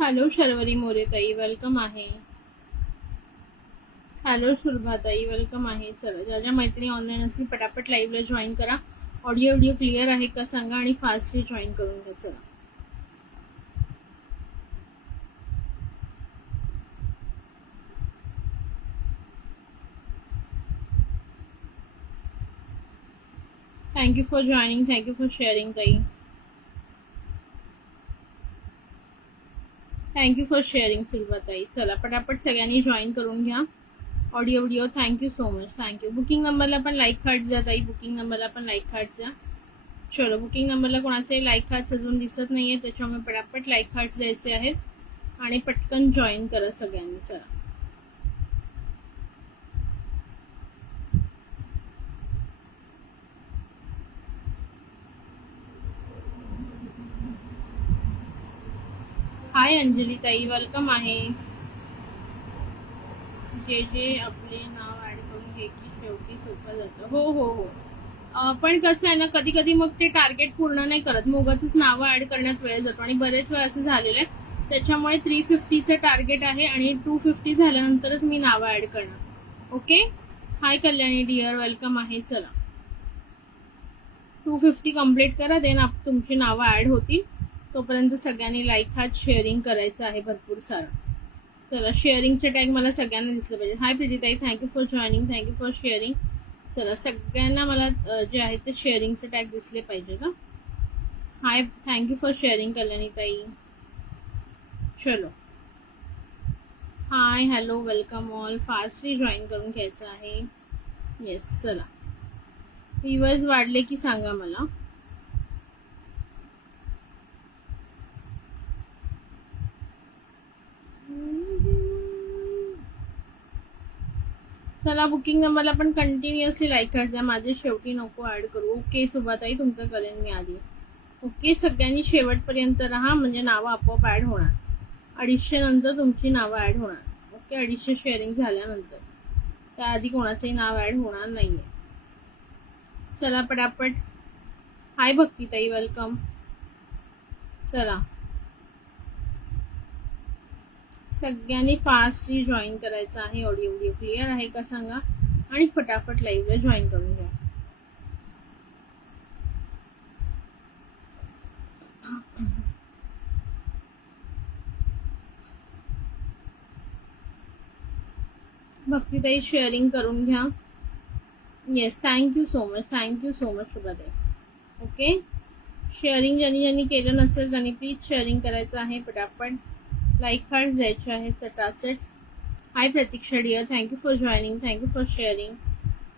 Hello Sharvari मोरेताई, welcome आहे. Hello शुभताई, welcome आहे. चला, ज्या ज्या मैत्रिणी ऑनलाईन असतील पटापट लाईव्हला जॉईन करा. ऑडिओ व्हिडिओ क्लिअर आहे का सांगा आणि फास्टली जॉईन करून घ्या. चला, thank you for joining, thank you for sharing ताई, थँक्यू फॉर शेअरिंग सुलभाताई. चला पटापट सगळ्यांनी जॉईन करून घ्या. Audio video thank you so much, thank you. Booking नंबरला पण लाईक हार्ट द्या ताई, बुकिंग नंबरला पण लाईक हार्ट द्या. चलो, बुकिंग नंबरला कोणाचे लाईक हार्ट्स अजून दिसत नाहीये, त्याच्यामुळे पटापट लाईक हार्ट्स द्यायचे आहेत आणि पटकन जॉईन करा सगळ्यांनी. चला, हाय अंजली ताई, वेलकम आहे. जे जे आपले नाव ऍड करून घे की शेवटी सोपं जातं. हो हो हो. पण कसं आहे ना, कधी कधी मग ते टार्गेट पूर्ण नाही करत, उगाचच नावं ऍड करण्यात वेळ जातो आणि बरेच वेळ असं झालेलं आहे. त्याच्यामुळे 350चं टार्गेट आहे आणि 250 झाल्यानंतरच मी नावं ऍड करणार. ओके. हाय कल्याणी डिअर, वेलकम आहे. चला, 250 कम्प्लीट करा, देन तुमची नावं ऍड होतील. तोपर्यंत सगळ्यांनी लाईक हात शेअरिंग करायचं आहे भरपूर सारं. चला, शेअरिंगचे टॅग मला सगळ्यांना दिसलं पाहिजे. हाय प्रीतीताई, thank you for joining, thank you for sharing. चला, सगळ्यांना मला जे आहे ते शेअरिंगचे टॅग दिसले पाहिजे का. हाय, थँक्यू फॉर शेअरिंग कल्याणीताई. चलो, hi, hello, welcome all. Fastly join करून घ्यायचं आहे. येस, चला. व्ह्यूअर्स वाढले की सांगा मला. चला, बुकिंग नंबरला पण कंटिन्युअसली लाईक द्या. माझे शेवटी नको ऍड करू. ओके सुभाताई, तुमचं करेन मी आधी. ओके, सगळ्यांनी शेवटपर्यंत राहा, म्हणजे नावं आपोआप ऍड होणार. 250 नंतर तुमची नावं ऍड होणार. ओके, 250 शेअरिंग झाल्यानंतर. त्याआधी कोणाचंही नाव ऍड होणार नाहीये. चला पटापट. हाय भक्तीताई, वेलकम. चला, सगळ्यांनी फास्टली जॉईन करायचं आहे. ऑडिओ व्हिडिओ क्लिअर आहे का सांगा आणि फटाफट लाईव्हला जॉईन करून घ्या. भक्तीताई शेअरिंग करून घ्या. Yes, thank you so much, thank you so much शुभाताई. ओके, शेअरिंग ज्यांनी ज्यांनी केलं नसेल त्यांनी प्लीज शेअरिंग करायचं आहे. पटापट लाईक हार्ट द्यायचे आहे चटाचट. Hi Pratiksha dear, thank you for joining, thank you for sharing.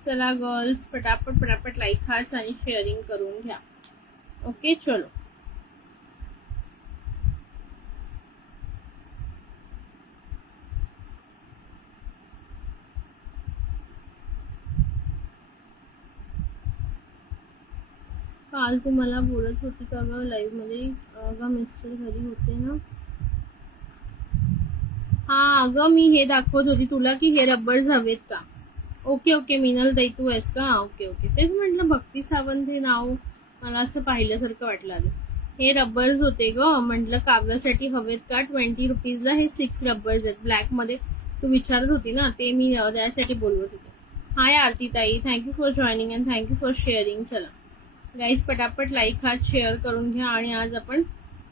चला गर्ल्स, पटापट पटापट लाईक हार्ट्स आणि शेअरिंग करून घ्या. ओके, चलो. काल तुम्हाला बोलत होती का ग लाईव्ह मध्ये? अगं मिस्टर घरी होते ना. हा, अगं मी हे दाखवत होती तुला की हे रब्बर्स हवेत का. ओके ओके, मिनल ताई तू आहेस का. ओके ओके, तेच म्हटलं भक्ती सावंत हे नाव मला असं पाहिल्यासारखं वाटलं आलं. हे रब्बर्स होते ग, म्हटलं काव्यासाठी हवेत का. 20 रुपीजला हे 6 रब्बर्स आहेत ब्लॅक मध्ये. तू विचारत होती ना, ते मी त्यासाठी बोलवत होते. हाय आरती ताई, thank you for joining and thank you for sharing. चला गाईज, पटापट लाईक हात शेअर करून घ्या. आणि आज आपण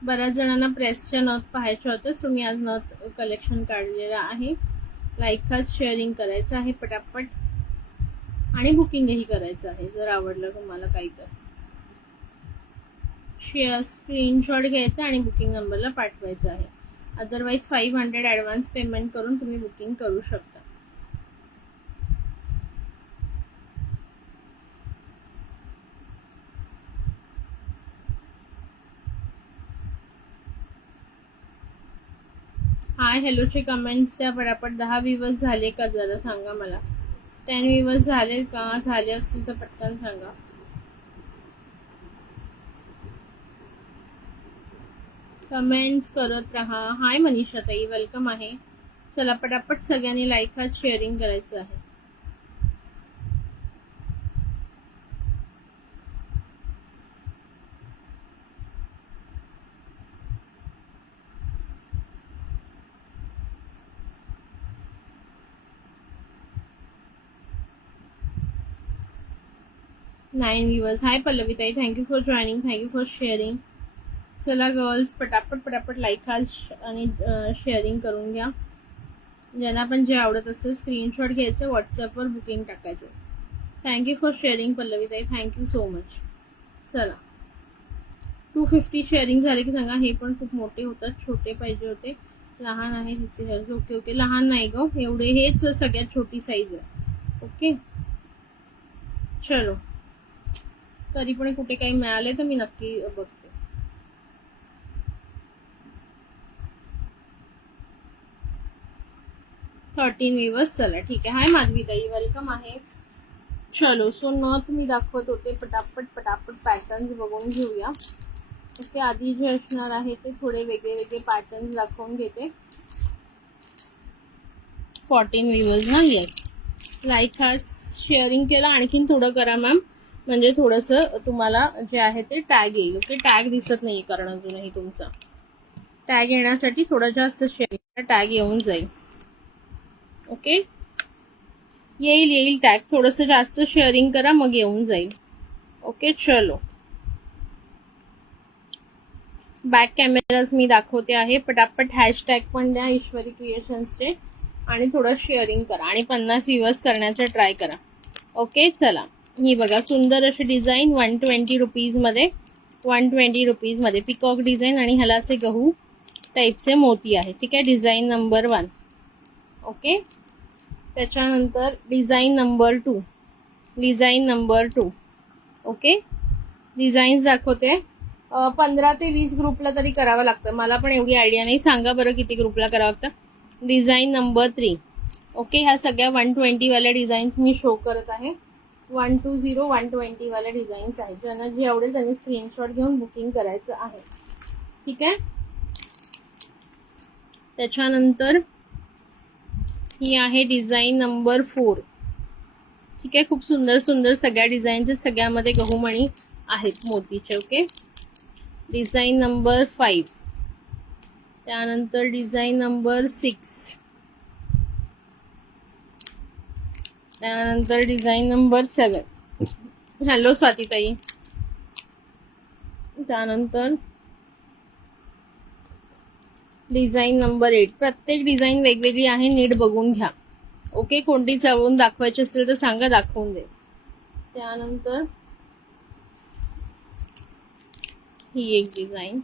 बऱ्याच जणांना प्रेसच्या नथ पाहायच्या होत्या, सो मी आज नथ कलेक्शन काढलेलं आहे. लाईक हात शेअरिंग करायचं आहे पटापट आणि बुकिंगही करायचं आहे जर आवडलं तुम्हाला काही तर. शेअर स्क्रीनशॉट घ्यायचा आणि बुकिंग नंबरला पाठवायचं आहे. अदरवाईज 500 ॲडव्हान्स पेमेंट करून तुम्ही बुकिंग करू शकता. हाय हॅलोचे कमेंट्स द्या पटापट. 10 व्ह्यूवर्स झाले का जरा सांगा मला. 10 व्ह्यूवर्स झाले का? झाले असतील तर पटकन सांगा. कमेंट्स करत राहा. हाय मनीषा ताई, वेलकम आहे. चला पटापट सगळ्यांनी लाईक हात शेअरिंग करायचं आहे. 9 व्ह्यूअर्स. हाय पल्लवी ताई, thank you for joining, thank you for sharing. चला गर्ल्स, पटापट पटापट लाईक आणि शेअरिंग करून घ्या. ज्यांना पण जे आवडत असेल स्क्रीनशॉट घ्यायचं, व्हॉट्सअपवर बुकिंग टाकायचं. थँक्यू फॉर शेअरिंग पल्लवी ताई, थँक्यू सो मच. चला 250 शेअरिंग झाले की सांगा. हे पण खूप मोठे होतात, छोटे पाहिजे होते. लहान आहे तिचे हेअर्स. ओके ओके, लहान नाही ग एवढे, हेच सगळ्यात छोटी साईज आहे. ओके चलो, तरी पण कुठे काही मिळाले तर मी नक्की बघते. Thirteen viewers. चला ठीक आहे. हाय माधवी ताई, वेलकम आहे. चलो सो नथ मी दाखवत होते, पटापट पटापट पॅटर्न्स बघून घेऊया. ओके, आधी जे असणार आहे ते थोडे वेगळे वेगळे पॅटर्न्स दाखवून घेते. 14 व्ह्यूअर्स ना. येस, लाईक हा शेअरिंग केला. आणखीन थोडं करा मॅम, म्हणजे थोडंसं तुम्हाला जे आहे ते टॅग येईल. ओके, टॅग दिसत नाही कारण अजूनही तुमचा टॅग येण्यासाठी थोडं जास्त शेअरिंग, टॅग येऊन जाईल. ओके, येईल टॅग. थोडंसं जास्त शेअरिंग करा, मग येऊन जाईल. ओके चलो, बॅक कॅमेराज मी दाखवते आहे. पटापट हॅशटॅग पण द्या ईश्वरी क्रिएशन्सचे, आणि थोडं शेअरिंग करा, आणि 50 व्ह्यूअर्स करण्याचा ट्राय करा. ओके चला, ही बघा सुंदर अशी डिझाईन 120 रुपीजमध्ये, 120 रुपीजमध्ये पिकॉक डिझाईन, आणि ह्याला असे गहू टाईपचे मोती आहे. ठीक आहे, डिझाईन नंबर 1. ओके, त्याच्यानंतर design number 2, design number 2. Okay, designs दाखवते. 15 ते 20 ग्रुपला तरी करावं लागतं, मला पण एवढी आयडिया नाही. सांगा बरं किती ग्रुपला करावं लागतं. Design number 3. ओके, ह्या सगळ्या 120 वाल्या डिझाईन्स मी शो करत आहे. 120 120 वाल्या डिझाईन्स आहेत. ज्यांना जे आवडेल त्यांनी स्क्रीनशॉट घेऊन बुकिंग करायचं आहे. ठीक आहे, त्याच्यानंतर ही आहे डिझाईन नंबर 4. ठीक आहे, खूप सुंदर सुंदर सगळ्या डिझाईनचे, सगळ्यामध्ये गहूमणी आहेत मोतीचे. Okay, design number 5. त्यानंतर डिझाईन नंबर 6. त्यानंतर डिझाईन नंबर 7. हॅलो स्वातीताई. त्यानंतर डिझाईन नंबर 8. प्रत्येक डिझाईन वेगवेगळी आहे, नीट बघून घ्या. ओके, कोणती चढवून दाखवायची असेल तर सांगा, दाखवून दे. त्यानंतर ही एक डिझाईन.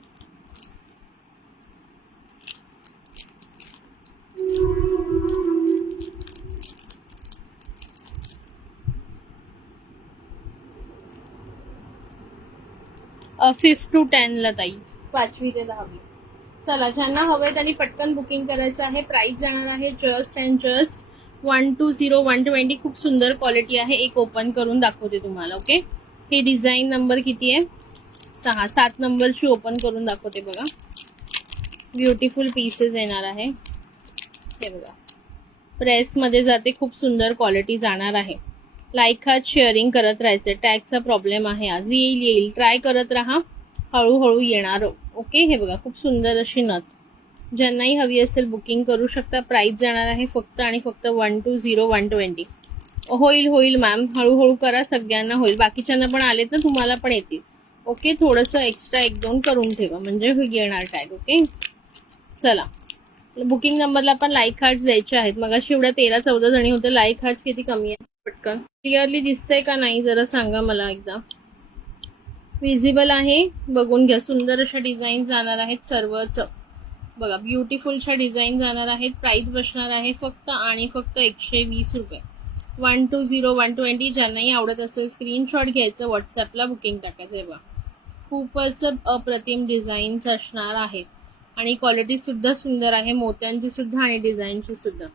फिफ्थ टू 10 ला ताई, 5वी ते 10वी. चला, ज्यांना हवे त्यांनी पटकन बुकिंग करायचं आहे. प्राइस जाणार आहे जस्ट अँड जस्ट 120 120. खूप सुंदर क्वालिटी आहे. एक ओपन करून दाखवते तुम्हाला. ओके, ही डिझाईन नंबर किती आहे? 6. 7 नंबरची ओपन करून दाखवते बघा. ब्युटिफुल पीसेस येणार आहे. हे बघा, प्रेसमध्ये जाते, खूप सुंदर क्वालिटी जाणार आहे. लाईक हा शेअरिंग करत राहायचं. टॅगचा प्रॉब्लेम आहे आज. येईल, ट्राय करत राहा, हळूहळू येणार. ओके, हे बघा खूप सुंदर अशी नथ. ज्यांनाही हवी असेल बुकिंग करू शकता. प्राइस जाणार आहे फक्त आणि फक्त 120 120. होईल मॅम, हळूहळू करा, सगळ्यांना होईल. बाकीच्यांना पण आले तर तुम्हाला पण येतील. ओके, थोडंसं एक्स्ट्रा 1-2 करून ठेवा म्हणजे येणार टॅग. ओके चला, बुकिंग नंबरला पण लाईक हार्ट्स द्यायचे आहेत. मग अशी एवढ्या 13-14 जणी होते. लाईक हार्ट्स किती कमी आहेत? पटकन क्लिअरली दिसतंय का नाही जरा सांगा मला एकदा. विजिबल आहे, बघून घ्या. सुंदर अशा डिझाईन जाणार आहेत सर्वच बघा. ब्युटिफुलच्या डिझाईन जाणार आहेत. प्राइस बसणार आहे फक्त आणि फक्त 120 रुपये. 120 120. ज्यांनाही आवडत असेल स्क्रीनशॉट घ्यायचं, व्हॉट्सअपला बुकिंग टाकायचं. बघा, खूपच अप्रतिम डिझाईन्स असणार आहेत, आणि क्वालिटी सुद्धा सुंदर आहे, मोत्यांची सुद्धा आणि डिझाईनची सुद्धा.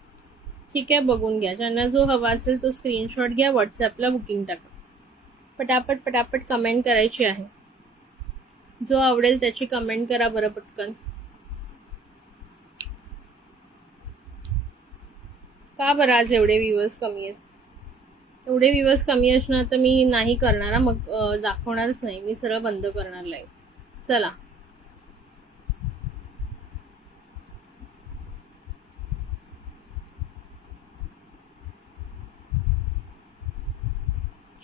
ठीक आहे, बघून घ्या. ज्यांना जो हवा असेल तो स्क्रीनशॉट घ्या, व्हॉट्सअपला बुकिंग टाका. पटापट पटापट कमेंट करायची आहे. जो आवडेल त्याची कमेंट करा बरं पटकन. का बरं आज एवढे व्ह्यूअर्स कमी आहेत? एवढे व्ह्यूअर्स कमी असणार तर मी नाही करणार, मग दाखवणारच नाही, मी सरळ बंद करणार लाईव्ह. चला,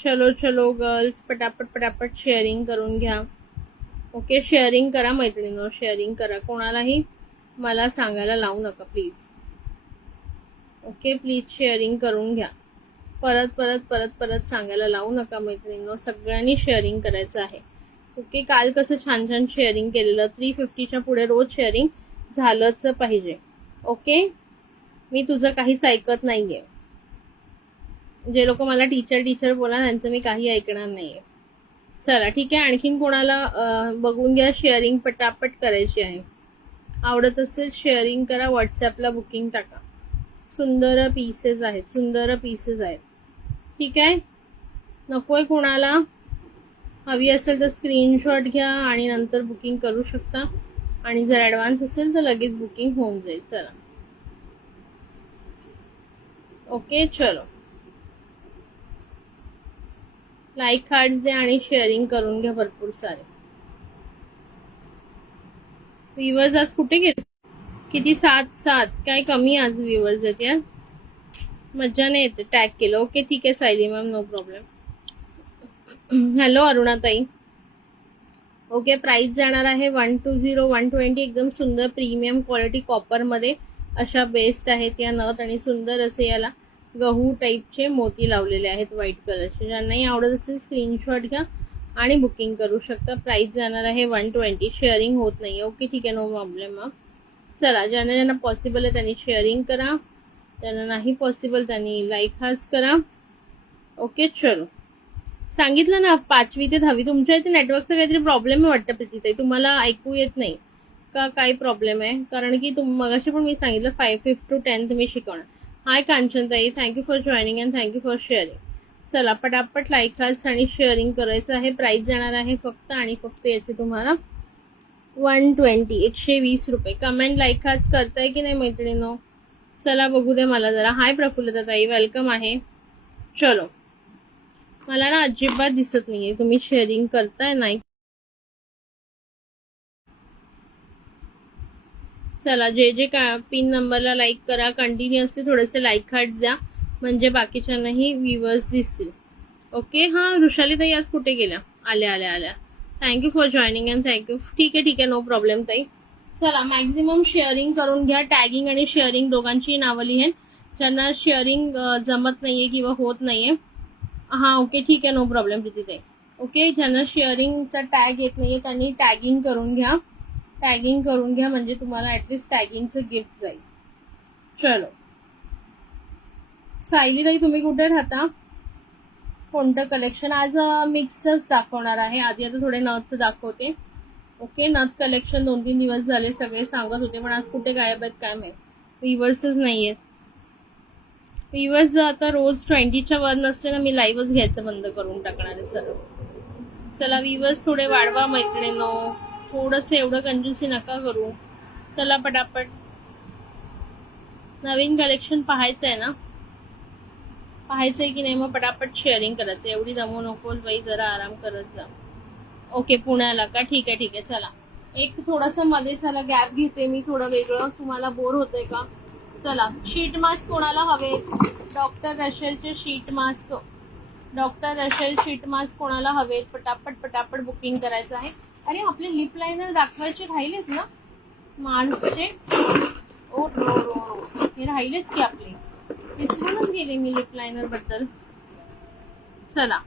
चलो चलो गर्ल्स, पटापट पटापट शेअरिंग करून घ्या. ओके, शेअरिंग करा मैत्रिणींनो, शेअरिंग करा. कोणालाही मला सांगायला लावू नका प्लीज. ओके, प्लीज शेअरिंग करून घ्या. परत परत परत परत सांगायला लावू नका मैत्रिणींनो, सगळ्यांनी शेअरिंग करायचं आहे. ओके, काल कसं छान छान शेअरिंग केलेलं, 350च्या पुढे रोज शेअरिंग झालंच पाहिजे. ओके, मी तुझं काहीच ऐकत नाहीये. जे लोक मला टीचर बोला त्यांचं मी काही ऐकणार नाहीये. चला ठीक आहे, आणखीन कोणाला बघून घ्या. शेअरिंग पटापट करायची आहे. आवडत असेल शेअरिंग करा, व्हॉट्सॲपला बुकिंग टाका. सुंदर पीसेस आहेत, सुंदर पीसेस आहेत. ठीक आहे, नकोय कोणाला, हवी असेल तर स्क्रीनशॉट घ्या आणि नंतर बुकिंग करू शकता. आणि जर ॲडव्हान्स असेल तर लगेच बुकिंग होऊन जाईल. चला ओके, चलो लाईक कार्ड्स द्या आणि शेअरिंग करून घ्या भरपूर सारे. व्ह्यूअर्स आज कुठे गेले? किती 7 काय कमी आज व्ह्यूअर्स आहेत यार, मज्जा नाही येते. टॅग केलं. ओके ठीक आहे Sayali ma'am, no problem. Hello अरुणाताई. ओके, प्राइस जाणार आहे 120 120. एकदम सुंदर प्रीमियम क्वालिटी कॉपरमध्ये अशा बेस्ट आहेत या नथ आणि सुंदर असे याला गहू टाईपचे मोती लावलेले आहेत व्हाईट कलरचे. ज्यांनाही आवडत असेल स्क्रीनशॉट घ्या आणि बुकिंग करू शकता. प्राइस जाणार आहे 120. शेअरिंग होत नाही. ओके ठीक आहे, नो प्रॉब्लेम. चला, ज्यांना पॉसिबल आहे त्यांनी शेअरिंग करा, त्यांना नाही पॉसिबल त्यांनी लाईक हाच करा. ओके चलो, सांगितलं ना 5वी ते 10वी. तुमच्या इथे नेटवर्कचा काहीतरी प्रॉब्लेम आहे वाटतं प्रीतीताई, तुम्हाला ऐकू येत नाही का? काय प्रॉब्लेम आहे? कारण की मगाशी पण मी सांगितलं 5th to 10th मी शिकवणार. हाय कांचनताई, thank you for joining and thank you for sharing. चला पटापट लाईक हाच आणि शेअरिंग करायचं आहे. प्राइस जाणार आहे फक्त आणि फक्त याची तुम्हाला 120 120 रुपये. कमेंट लाईक हाच करताय की नाही मैत्रिणींनो? चला बघू दे मला जरा. हाय प्रफुल्लता ताई, वेलकम आहे. चलो, मला ना अजिबात दिसत नाहीये तुम्ही शेअरिंग करताय नाही. चला, जे पिन नंबरला लाईक करा, कंटिन्युअसली थोडेसे लाईक हार्ट्स द्या म्हणजे बाकीच्यांनाही व्ह्यूअर्स दिसतील. ओके, हां वृषाली ताई आज कुठे गेल्या? आल्या. Thank you for joining and thank you. ठीक आहे, नो प्रॉब्लेम ताई. चला, मॅक्झिमम शेअरिंग करून घ्या. टॅगिंग आणि शेअरिंग दोघांची नावं लिहेन. ज्यांना शेअरिंग जमत नाहीये किंवा होत नाहीये, हां ओके ठीक आहे, नो प्रॉब्लेम प्रीतीताई. ओके, ज्यांना शेअरिंगचा टॅग येत नाहीये त्यांनी टॅगिंग करून घ्या. टॅगिंग करून घ्या म्हणजे तुम्हाला ॲटलिस्ट टॅगिंगचं गिफ्ट जाईल. चलो, सायलीताई तुम्ही कुठे राहता? कोणतं कलेक्शन? आज मिक्सच दाखवणार आहे. आधी आता थोडे नथ दाखवते. ओके, नथ कलेक्शन 2-3 दिवस झाले सगळे सांगत होते, पण आज कुठे गायब आहेत काय माहिती. व्ह्यूअर्सच नाही आहेत. व्ह्यूअर्स आता रोज 20च्या वर नसले ना मी लाईव्हच घ्यायचं बंद करून टाकणार आहे सर्व. चला व्ह्यूअर्स थोडे वाढवा मैत्रिणींनो, थोडंसं एवढं कंजूसी नका करू. चला पटापट, नवीन कलेक्शन पाहायचं आहे ना, पाहायचं आहे की नाही? मग पटापट शेअरिंग करायचं. एवढी दमू नको बाई, जरा आराम करत जा. ओके, पुण्याला का? ठीक आहे. चला, एक थोडंसं मध्ये चला गॅप घेते मी, थोडं वेगळं. तुम्हाला बोर होतंय का? चला, शीट मास्क कोणाला हवे? डॉक्टर रशेलचे sheet mask, doctor Rachel sheet mask कोणाला हवेत? पटापट बुकिंग करायचं आहे. अरे आपले लिप लायनर दाखवायचे राहिलेच ना मार्सचे. ओ हे राहिलेच की आपले, विसरूनच गेले मी लिप लायनर बद्दल. चला,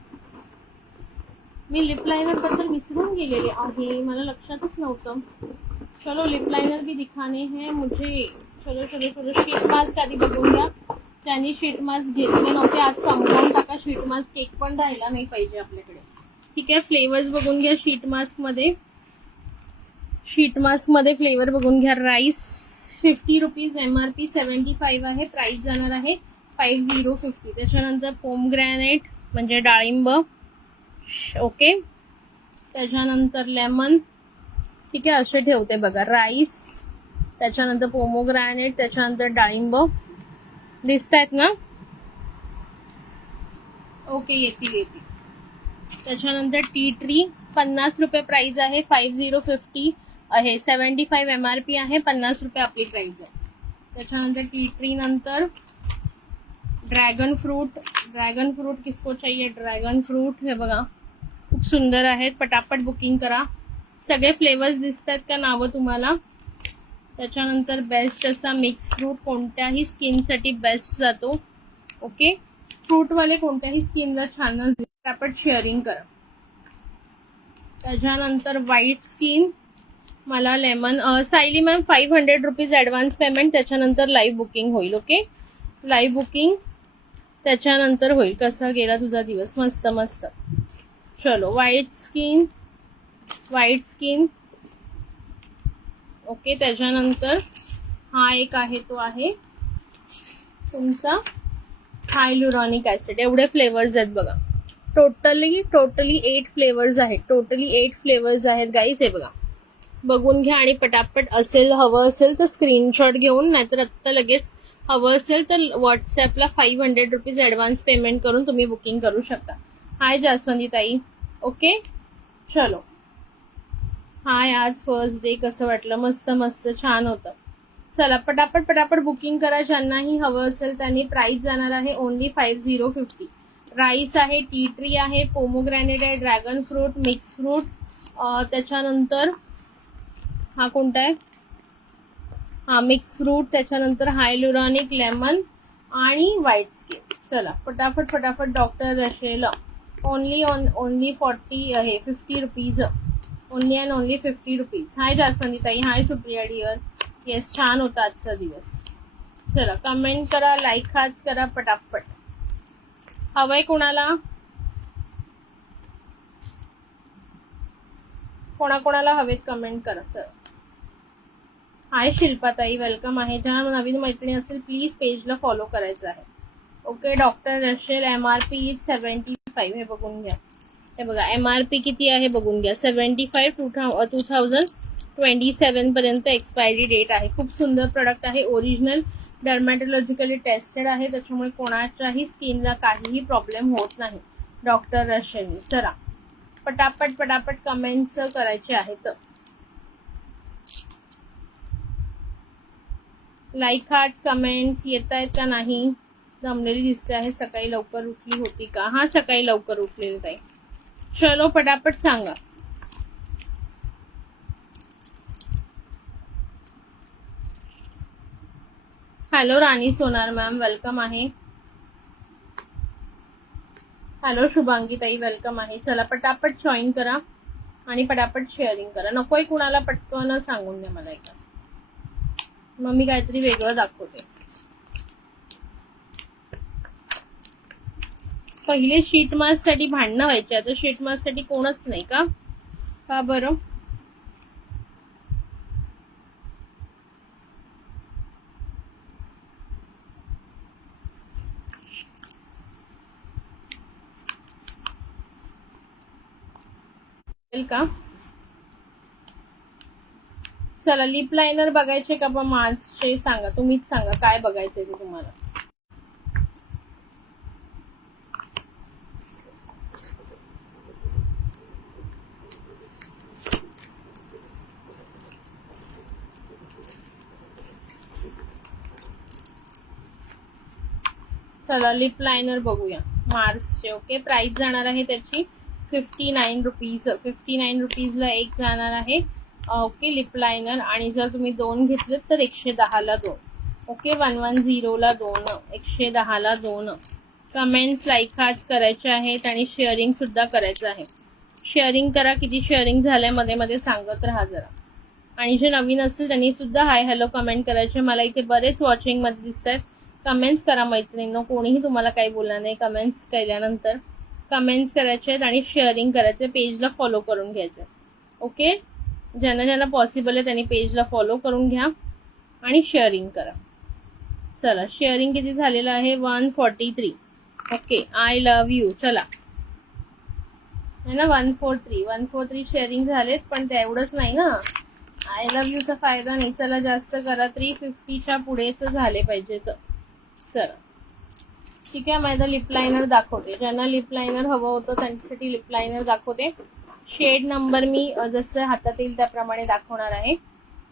मी लिप लाइनर बद्दल विसरून गेलेले आहे, मला लक्षातच नव्हतं. चलो, लिप लाइनर भी दिखाने हैं मुझे. चलो. शीट मास्क आधी बघून घ्या. त्यांनी शीट मास्क घेतले नव्हते आज संपवून टाका. शीट मास्क एक पण राहिला नाही पाहिजे आपल्याकडे. ठीक आहे, फ्लेवर्स बघून घ्या. शीट मास्क मध्ये फ्लेवर बघून घ्या. राईस 50 रुपीज, MRP 75 आहे. प्राइस जाणार आहे 5050. त्याच्यानंतर पोमग्रॅनेट म्हणजे डाळिंब. ओके, त्याच्यानंतर लेमन. ठीक आहे, असे ठेवते बघा. राईस, त्याच्यानंतर पोमोग्रॅनेट, त्याच्यानंतर डाळिंब. दिसत आहेत ना? ओके, येतील. त्याच्यानंतर टी ट्री 50 रुपये प्राइस आहे. 5050 आहे. 75 MRP आहे. 50 रुपये आपली प्राइस आहे. त्याच्यानंतर टी ट्री नंतर ड्रॅगन फ्रूट किसको चाहिए ड्रॅगन फ्रूट, हे बघा खूप सुंदर आहेत. पटापट बुकिंग करा. सगळे फ्लेवर्स दिसतात का नावं तुम्हाला. त्याच्यानंतर बेस्ट असा मिक्स फ्रूट, कोणत्याही स्किनसाठी बेस्ट जातो. ओके, फ्रूटवाले कोणत्याही स्किनला छानच. पटापट शेअरिंग करा. त्याच्यानंतर व्हाईट स्किन मला lemon. Sayali ma'am 500 rupees advance payment, त्याच्यानंतर लाईव्ह बुकिंग होईल. ओके, लाईव्ह बुकिंग त्याच्यानंतर होईल. कसा गेला तुझा दिवस. मस्त मस्त. चलो व्हाईट स्किन. ओके, त्याच्यानंतर हा एक आहे, तो आहे तुमचा हायलुरॉनिक ऍसिड. एवढे फ्लेवर्स आहेत बघा. टोटली 8 फ्लेवर्स आहेत. गाईज. हे बघा, बघून घ्या आणि पटापट हवं असेल तर स्क्रीनशॉट घेऊन, नाहीतर आत्ता लगेच हवं असेल तर व्हॉट्सॲपला 500 रुपीज ॲडव्हान्स पेमेंट करून तुम्ही बुकिंग करू शकता. हाय जास्वंदी ताई. ओके, चलो. हाय, आज फर्स्ट डे कसं वाटलं. मस्त मस्त छान होतं. चला पटापट बुकिंग करा. ज्यांनाही हवं असेल त्यांनी. प्राइस जाणार आहे ओनली 5050. राईस आहे, टी ट्री आहे, पोमोग्रॅनेट आहे, ड्रॅगन फ्रूट, मिक्स फ्रूट, त्याच्यानंतर हा कोणता आहे, हा मिक्स फ्रूट, त्याच्यानंतर हायलुरॉनिक, लेमन आणि व्हाईट स्किन. चला फटाफट डॉक्टर रशेल ओनली 40 आहे, 50 rupees. Only and only 50 rupees. Hi Jaswandi ताई. Hi Supriya dear. येस, छान होता आजचा दिवस. चला कमेंट करा, लाईक खाच करा पटापट. हवंय कोणाकोणाला हवेत कमेंट करा. चला. हाय शिल्पाताई, वेलकम आहे. ज्या नवीन मैत्रिणी असेल प्लीज पेजला फॉलो करायचं आहे. Okay, doctor Rachel. MRP is 75. हे बघून घ्या. हे बघा MRP किती आहे बघून घ्या. 75. 2027 पर्यंत एक्सपायरी डेट आहे. खूप सुंदर प्रोडक्ट आहे. ओरिजिनल डर्मॅटोलॉजिकली टेस्टेड आहे, त्याच्यामुळे कोणाच्याही स्किनला काहीही प्रॉब्लेम होत नाही. Doctor Rachel. चला पटापट कमेंट्स करायचे आहेत. लाईक हार्ट कमेंट्स येत आहेत का नाही. जमलेली दिसते आहे. सकाळी लवकर उठली होती का. हा, सकाळी लवकर उठलेली ताई. चलो पटापट सांगा. हॅलो राणी सोनार मॅम, वेलकम आहे. हॅलो शुभांगी ताई, वेलकम आहे. चला पटापट जॉईन करा आणि पटापट शेअरिंग करा. नकोय कुणाला पटकन सांगून द्या मला एकदा, मग मी काहीतरी वेगळं दाखवते. पहिले शीट मास्क साठी भांडणं व्हायचे, आता शीट मास्क साठी कोणच नाही का. का बरं. का. चला लिप लायनर बघायचे का बा मास्कचे. सांगा, तुम्हीच सांगा काय बघायचंय ते तुम्हाला. चला लिप लायनर बघूया मार्सचे. ओके, प्राइस जाणार आहे त्याची 59 रुपीज. 59 रुपीजला एक जाणार आहे. Okay, lip liner. आणि जर तुम्ही 2 घेतलेत तर 110ला 2. ओके, 110ला 2, 110ला 2. कमेंट्स लाईक हाच करायचे आहेत आणि शेअरिंग सुद्धा करायचं आहे. शेअरिंग करा. किती शेअरिंग झालंय मध्ये मध्ये सांगत राहा जरा. आणि जे नवीन असतील त्यांनी सुद्धा हाय हॅलो कमेंट करायचे. मला इथे बरेच वॉचिंग मध्ये दिसत आहेत. कमेंट्स करा मैत्रिणींनो, कोणीही तुम्हाला काही बोलणार नाही. कमेंट्स केल्यानंतर कमेंट्स करायचे आहेत आणि शेअरिंग करायचे. पेजला फॉलो करून घ्यायचं. ओके, ज्यांना पॉसिबल आहे त्यांनी पेजला फॉलो करून घ्या आणि शेअरिंग करा. चला शेअरिंग किती झालेलं आहे 143. Okay, I love you. चला है ना 143 शेअरिंग झालेत, पण ते एवढंच नाही ना. आय लव्ह यूचा फायदा नाही. चला जास्त करा. 350च्या पुढेच झाले पाहिजे. तर चला ठीक आहे, माझं लिप लायनर दाखवते. ज्यांना लिप लायनर हवं होतं त्यांच्यासाठी लिप लायनर दाखवते. शेड नंबर मी जसं हातात येईल त्याप्रमाणे दाखवणार आहे.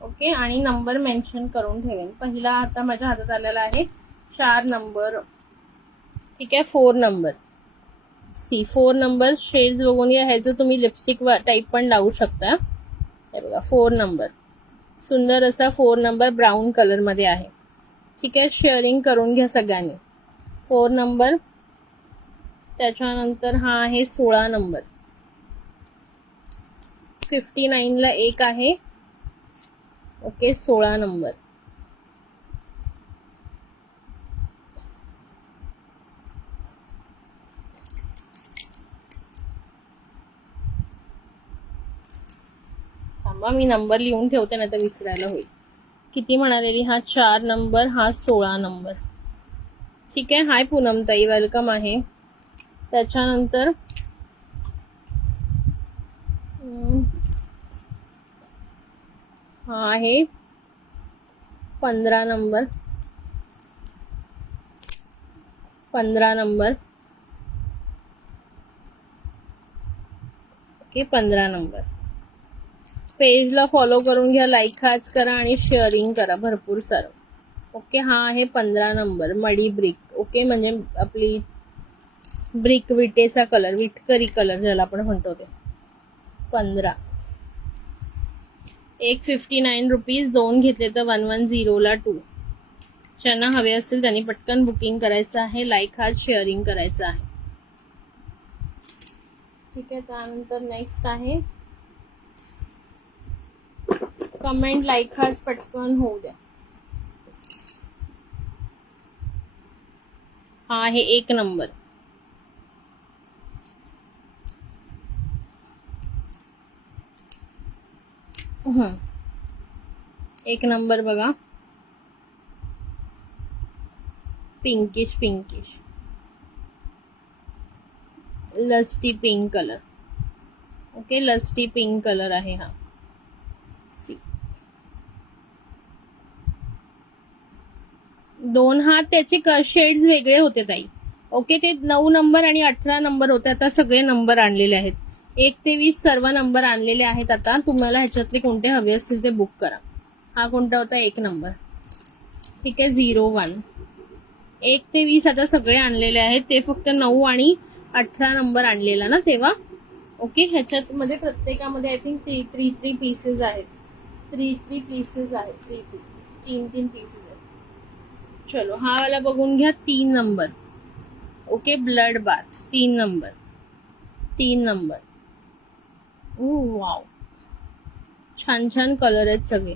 ओके, आणि नंबर मेन्शन करून ठेवेन. पहिला आता माझ्या हातात आलेला आहे 4 नंबर. ठीक आहे. 4 नंबर. सी 4 नंबर शेड्स बघून घ्या. ह्याचं तुम्ही लिपस्टिक टाईप पण लावू शकता. हे बघा 4 नंबर. सुंदर असा 4 नंबर ब्राऊन कलर मध्ये आहे. ठीक आहे. शेअरिंग करून घ्या सगळ्यांनी. 4 नंबर. त्याच्यानंतर हा आहे 16 नंबर. 59 ला एक आहे. ओके. 16 नंबर. थांबा मी नंबर लिहून ठेवते ना तर विसरायला होईल. किती म्हणालेली? हा 4 नंबर, हा 16 नंबर. ठीक आहे. हाय पूनमताई, वेलकम आहे. त्याच्यानंतर हा आहे 15 नंबर. 15 नंबर. ओके. 15 नंबर. पेजला फॉलो करून घ्या, लाईक हाच करा आणि शेअरिंग करा भरपूर सारं. ओके. हा आहे 15 नंबर मडी ब्रिक. ओके. म्हणजे आपली ब्रिक विटेचा कलर, विटकरी कलर ज्याला आपण म्हणतो ते. 15. एक 59 रुपीज. 2 घेतले तर 110 ला 2. ज्यांना हवे असेल त्यांनी पटकन बुकिंग करायचं आहे. लाईक हाच शेअरिंग करायचं आहे. ठीक आहे. त्यानंतर नेक्स्ट आहे कमेंट, लाईक हाच पटकन होऊ द्या. हा आहे 1 नंबर. एक नंबर बघा. Pinkish pinkish lusty pink colour. Okay. Lusty pink colour आहे हा. सी 2. हा त्याचे शेड्स वेगळे होते ताई. ओके. ते 9 नंबर आणि 18 नंबर होते. आता सगळे नंबर आणलेले आहेत. 1 ते 20 सर्व नंबर आणलेले आहेत. आता तुम्हाला ह्याच्यातले कोणते हवे असतील ते बुक करा. हा कोणता होता? 1 नंबर. ठीक आहे. 01. 1 ते 20 आता सगळे आणलेले आहेत. ते फक्त 9 आणि 18 नंबर आणलेला ना तेव्हा. ओके. ह्याच्यात मध्ये प्रत्येकामध्ये आय थिंक 3 पीसेस आहेत. 3 पीसेस आहेत. 3 पीसेस आहेत. चलो हा वाला बघून घ्या. 3 number. Okay. Blood bath. 3 number. 3 number. Wow, छान छान कलर आहेत सगळे.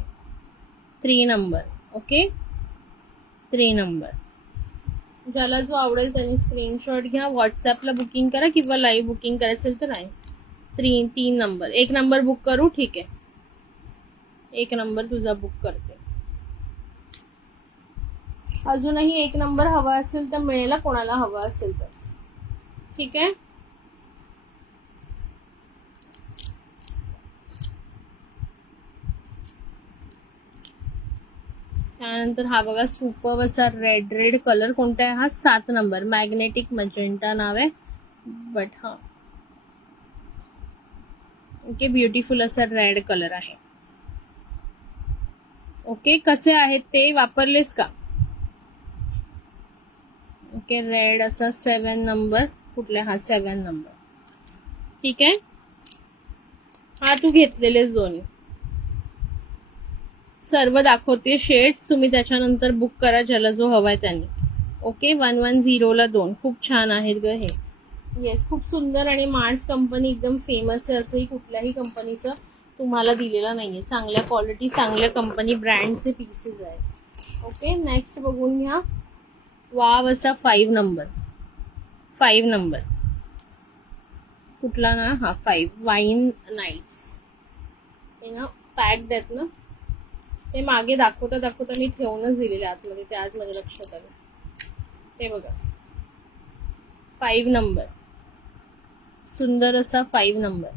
3 नंबर. ओके. 3 नंबर. ज्याला जो आवडेल त्यांनी स्क्रीनशॉट घ्या, व्हॉट्सॲपला बुकिंग करा किंवा लाईव्ह बुकिंग करायचं असेल तर आहे. 3 नंबर. 1 नंबर बुक करू. ठीक आहे. 1 नंबर तुझा बुक करते. अजूनही 1 नंबर हवा असेल तर मिळेल, कोणाला हवा असेल तर. ठीक आहे. त्यानंतर हा बघा सुपर असा रेड कलर. कोणता आहे हा? 7 नंबर. मॅग्नेटिक मजेंटा नाव आहे. बट हा ओके. ब्युटिफुल असा रेड कलर आहे. ओके. कसे आहेत ते वापरलेस का? ओके. रेड असा 7 नंबर. कुठला? हा 7 नंबर. ठीक आहे. हा तू घेतलेलेच दोन्ही सर्व दाखवते शेड्स. तुम्ही त्याच्यानंतर बुक करा ज्याला जो हवाय त्यांनी. ओके. 110 ला 2. खूप छान आहेत ग हे. येस, खूप सुंदर. आणि मार्स कंपनी एकदम फेमस आहे. असंही कुठल्याही कंपनीचं तुम्हाला दिलेलं नाहीये. चांगल्या क्वालिटी, चांगल्या कंपनी ब्रँडचे पीसेस आहेत. ओके. नेक्स्ट बघून घ्या. वाव असा 5 नंबर. 5 नंबर कुठला ना? हा 5. Wine nights. हे ना पॅक्ड आहेत ना. ते मागे दाखवता मी ठेवूनच दिलेले आतमध्ये. ते आज माझ्या लक्षात आलं. ते बघा 5 नंबर. सुंदर असा 5 नंबर.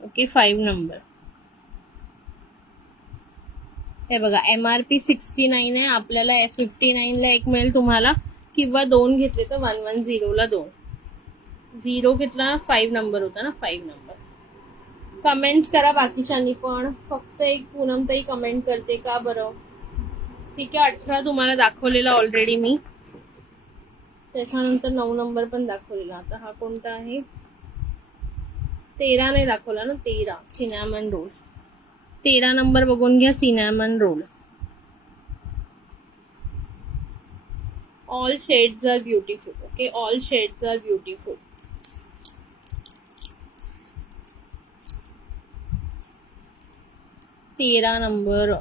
ओके. 5 नंबर. हे बघा MRP 69 आहे. आपल्याला 59 ला 1 मिळेल तुम्हाला, किंवा 2 घेतले तर 110 ला 2. 0 घेतला 5 नंबर होता ना. 5 नंबर. कमेंट करा बाकीच्यांनी पण. फक्त एक पूनमताई कमेंट करते का बरं? ठीक आहे, 18 तुम्हाला दाखवलेला ऑलरेडी मी. त्याच्यानंतर 9 नंबर पण दाखवलेला. आता हा कोणता आहे? 13 नाही दाखवला ना, 13 सिनॅमन रोल. 13 नंबर बघून घ्या, cinnamon roll. All shades are beautiful. Okay, all shades are beautiful. तेरा नंबर.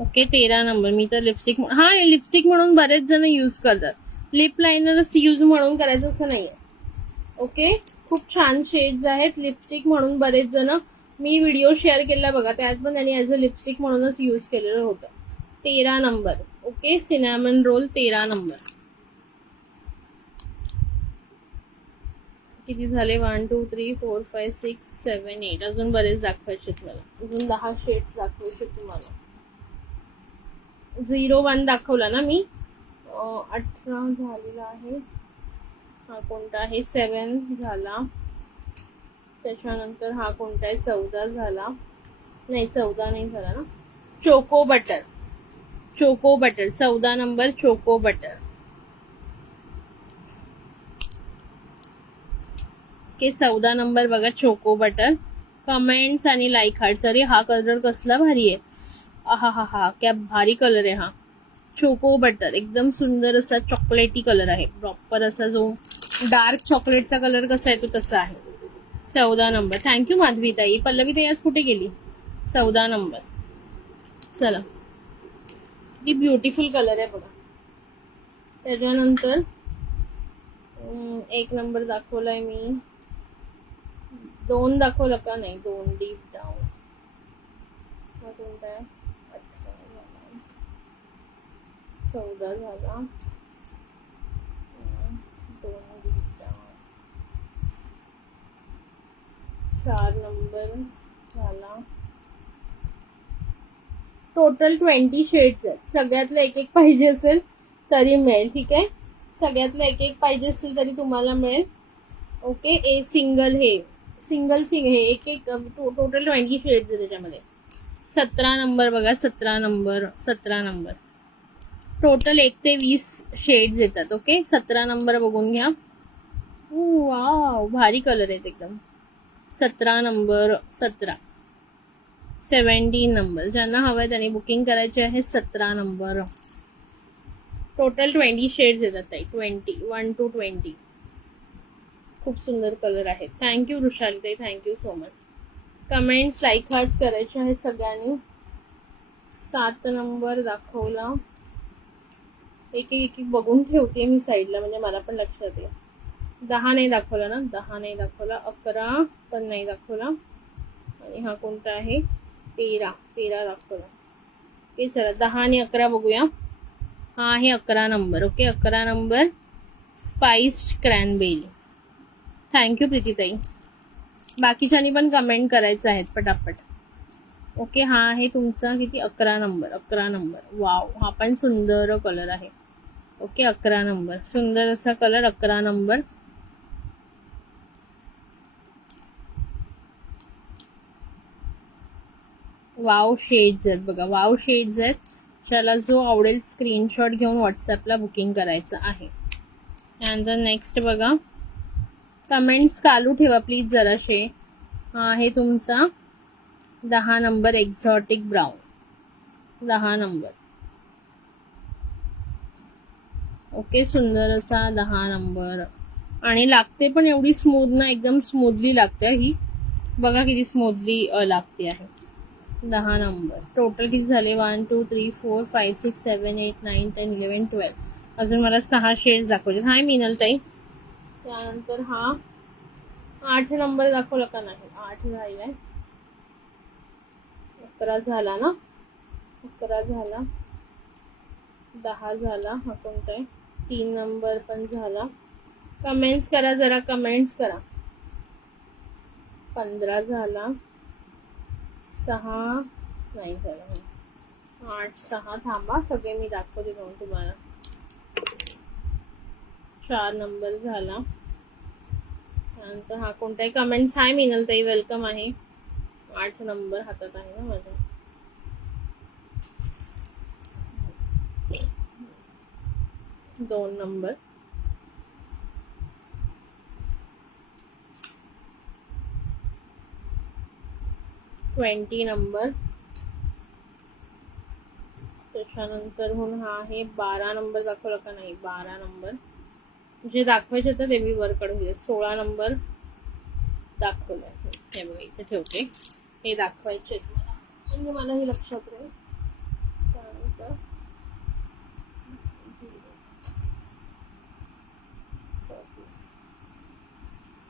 Okay, 13 number. मी तर लिपस्टिक, हा लिपस्टिक म्हणून बरेच जण यूज करतात. लिप लायनरच यूज म्हणून करायचं असं नाहीये. ओके, खूप छान शेड्स आहेत. लिपस्टिक म्हणून बरेच जण, मी व्हिडिओ शेअर केला बघा, त्यात पण त्यांनी ॲज अ लिपस्टिक म्हणूनच यूज केलेलं होतं. 13 number. Okay, cinnamon roll 13 number. किती झाले? 1 2 3 4 5 6 7 8. अजून बरेच दाखवायचे मला. अजून 10 शेड्स दाखवायचे तुम्हाला. 01 दाखवला ना मी. 18 झालेला आहे. हा कोणता आहे? 7 झाला. त्याच्यानंतर हा कोणता आहे? 14 झाला. नाही, 14 नाही झाला ना. Choco butter. Choco butter 14 number. Choco butter. Okay, 14 number बघा, चोको बटर. कमेंट्स आणि लाईक हार्ट्स. अरे हा कलर कसला भारी आहे. आहा हा हा, क्या भारी कलर आहे हा. चोको बटर एकदम सुंदर असा चॉकलेटी कलर आहे. प्रॉपर असा जो डार्क चॉकलेटचा कलर कसा आहे तो तसा आहे. 14 नंबर. थँक्यू माधवी ताई. पल्लवी ताई आज कुठे गेली? 14 नंबर. चला, किती ब्युटिफुल कलर आहे बघा. त्याच्यानंतर 1 नंबर दाखवलाय मी. 2 दाखवलं का? नाही, 2 डीप डाऊन. हा कोणता आहे? 18 झाला. 14 झाला. 2 डीप डाऊन. 4 नंबर झाला. टोटल 20 शेड्स आहेत. सगळ्यातलं एक एक पाहिजे असेल तरी मिळेल. ठीक आहे, सगळ्यातलं एक एक पाहिजे असेल तरी तुम्हाला मिळेल. ओके, ए सिंगल हे एक एक टोटल 20 शेड्स आहे त्याच्यामध्ये. 17 नंबर बघा, 17 नंबर. 17 नंबर. टोटल 1 ते 20 शेड्स येतात. ओके, 17 नंबर बघून घ्या. वाव, भारी कलर आहेत एकदम. 17 नंबर. 17. 17 नंबर. ज्यांना हवंय त्यांनी बुकिंग करायचे आहे. 17 नंबर. टोटल 20 शेड्स येतात ताई. 20 1 to 20. खूप सुंदर कलर आहेत. थँक्यू वृषाली ताई, thank you so much. Comments like hearts करायचे आहेत सगळ्यांनी. 7 नंबर दाखवला. एक एक बघून ठेवते मी साईडला, म्हणजे मला पण लक्षात येईल. 10 नाही दाखवला ना. 10 नाही दाखवला. 11 पण नाही दाखवला. आणि हा कोणता आहे? 13 दाखवला. ओके, चला 10 आणि 11 बघूया. हा आहे 11 number. Okay, 11 number. Spiced cranberry. Thank you प्रीतीताई. बाकीच्यांनी पण कमेंट करायचं आहेत पटापट. ओके, हा आहे तुमचा किती? 11 नंबर. 11 नंबर. वाव, हा पण सुंदर कलर आहे. Okay, 11 number. सुंदर असा कलर. 11 नंबर. वाव शेड्स आहेत बघा. वाव शेड्स आहेत. ज्याला जो आवडेल स्क्रीनशॉट घेऊन व्हॉट्सअपला बुकिंग करायचं आहे. त्यानंतर नेक्स्ट बघा. कमेंट्स चालू ठेवा प्लीज जराशे. हा आहे तुमचा 10 number. Exotic brown. 10 number. Okay, सुंदर असा 10 नंबर. आणि लागते पण एवढी स्मूथ ना, एकदम स्मूथली लागते ही. बघा किती स्मूथली लागते आहे. 10 नंबर. टोटल किती झाले? 1 2 3 4 5 6 7 8 9 10 11 12. अजून मला 6 शेड्स दाखवले. हाय मिनल ताई. त्यानंतर हा 8 नंबर दाखवला का? नाही, 8 राहिलाय. 11 झाला ना. 11 झाला. 10 झाला. हा कोणता आहे? 3 नंबर पण झाला. कमेंट्स करा जरा, कमेंट्स करा. 15 झाला. 6 नाही झाला. 8 6 थांबा, सगळे मी दाखवते जाऊन तुम्हाला. 4 नंबर झाला. त्यानंतर हा कोणता आहे? कमेंट्स. हाय मिनल ताई, वेलकम आहे. 8 नंबर हातात आहे ना माझ्या. 2 नंबर, 20 नंबर, त्याच्यानंतरहून हा आहे 12 नंबर. दाखवला का नाही? 12 नंबर जे दाखवायचे होतं ते मी वर काढून दिले. 16 नंबर दाखवलंय, हे बघा इथे ठेवते. हे दाखवायचे आहेत मला, म्हणजे मला हे लक्षात राहील. त्यानंतर